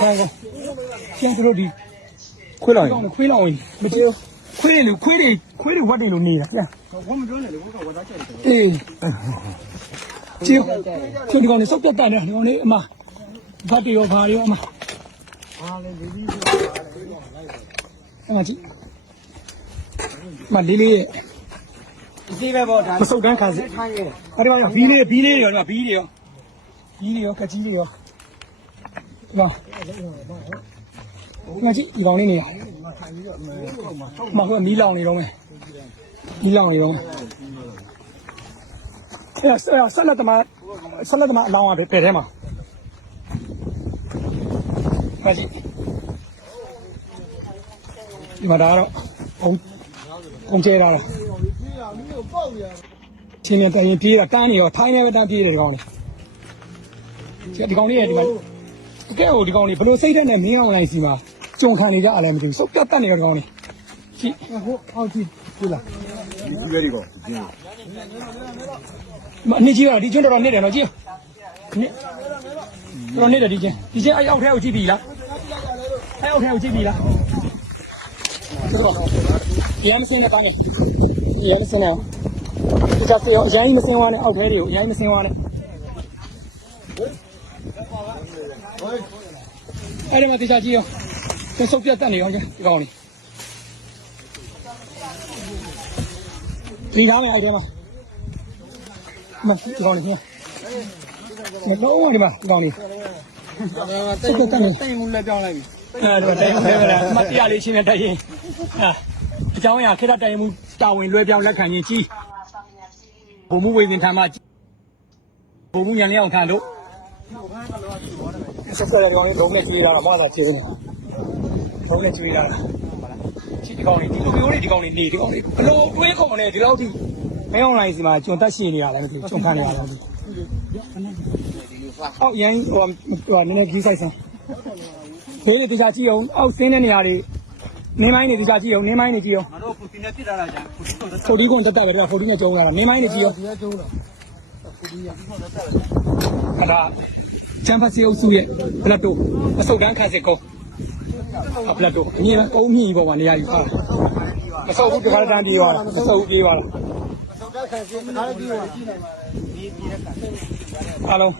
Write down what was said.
ကောင်းကောင်းကျန်တို့ဒီခွေးလောင်ကောင်းခွေးလောင်ဝင်မကြည့်ခွေးတွေလူခွေးတွေခွေးတွေဝတ်တွေလို့နေတာကျန်ဝမ်းမတွန်းနဲ့လေဝက်ကဝတ်သားချက်တယ်အေးကျင်းကျင်းဒီကောင်နေစောက်ပြတ်တာနေဒီကောင်နေအမဘာတီရောဘာရောအမဟာလေလေးလေးအမကြည့်မလေးလေးရဲ့ဒီပဲပေါ့ဒါမစုတ်တန်းခံစစ်ထိုင်းရဲအဲ့ဒီမှာဘီးလေးဘီးလေးရောဒီမှာဘီးတွေရောဘီးတွေရောကကြီးတွေရော ဒီမှာဒီမှာကြည့်ဒီကောင်လေးနေရထိုင်းပြီးတော့မဲမှာမဟုတ်မီးလောင်နေတော့မယ်မီးလောင်နေတော့အဲ့ဆက်လက်တမဆက်လက်တမအလောင်းရတယ်ပဲထဲမှာမကြည့်ဒီမှာဒါကတော့ဘုံဘုံကျဲတာလားချင်းနဲ့တရင်ပြေးတာတန်းနေရောထိုင်းနေပဲတန်းပြေးတယ်ဒီကောင်လေးဒီကောင်လေးရဲ့ဒီမှာ တကယ်ဟိုဒီကောင်လေးဘလို့စိတ်ထဲနဲ့မင်းအောင်လိုက်စီမှာကြုံခံနေကြအလဲမသိဘူးစုပ်ပြတ်တတ်နေရောဒီကောင်လေးကြည့်ဟိုအောက်ကြည့်ကြည့်လားဒီလေးတွေကောဒီမအနစ်ကြီးကတော့ဒီကျွန်းတော်တော်နေတယ်နော်ကြည့်နစ်တော်နေတယ်ဒီကျွန်းဒီကျွန်းအရောက်ထဲကိုကြည့်ပြီလားအရောက်ထဲကိုကြည့်ပြီလားတော်ရမ်းစင်းနေပါနဲ့ရမ်းစင်းနေဒီကစေရောအရင်မစင်းသွားနဲ့အောက်ထဲတွေကိုအရင်မစင်းသွားနဲ့ အဲ့ဒီမှာတရားကြည့်ရောသစုပ်ပြတ်တက်နေရောဒီကောင်လေးဒီကားနဲ့အဲ့ဒီမှာမဒီကောင်လေးမလုံးဝဒီမှာဒီကောင်လေးတိတ်တိတ်တိတ်မှုလက်ပြောင်းလိုက်ပြီအဲ့ဒါတိုင်ဖဲမလားမတရားလေးချင်းနဲ့တိုင်ရင်ဟာအကြောင်းအရာခေတ္တတိုင်မှုတာဝန်လွှဲပြောင်းလက်ခံခြင်းကြီးဘုံမှုဝေဝင်ထမ်းမှဘုံမှုညာလျောက်ထမ်းလို့ ဆက်ဆက်ရကောင်လေးလုံးနဲ့ကြွေးလာတော့မလာချေဘူးလုံးနဲ့ကြွေးလာတာဒီကောင်လေးဒီလိုမျိုးလေးဒီကောင်လေးနေဒီကောင်လေးဘလို့တွေးခုံနေဒီလောက်ထိမင်းအွန်လိုင်းစီမှာကျွန်တက်ရှိနေတာလည်းမသိဘူးကျွန်ခံနေရတာမသိဘူးအောက်ရန်ဟိုဟိုနည်းနည်းကြီးဆိုင်ဆန်းဒီနေ့တရားကြည့်အောင်အောက်ဆင်းတဲ့နေရာတွေနင်းမိုင်းနေတရားကြည့်အောင်နင်းမိုင်းနေကြည့်အောင်ငါတို့ပူတင်နဲ့ပြစ်တာလားကြာပူတင်တော့ဖိုဒီကွန်တက်တက်ပဲဖိုဒီနဲ့ကြုံလာတာနင်းမိုင်းနေကြည့်အောင် အဲ့ဒါချမ်ဖတ်စီအုပ်စုရဲ့ဘလက်တိုအစုတ်တန်းခါစစ်ကုန်းအဘလက်တိုအမြင်ကုန်းမြင့်ပေါ်မှာနေရာယူထားမဆုပ်ဘူးဒီကတန်းပြေးသွားတာမဆုပ်ဘူးပြေးသွားတာတော့တက်ခံစီတခါလေးပြီးတော့ကြည့်နိုင်ပါတယ်ဒီဒီရက်ကအားလုံး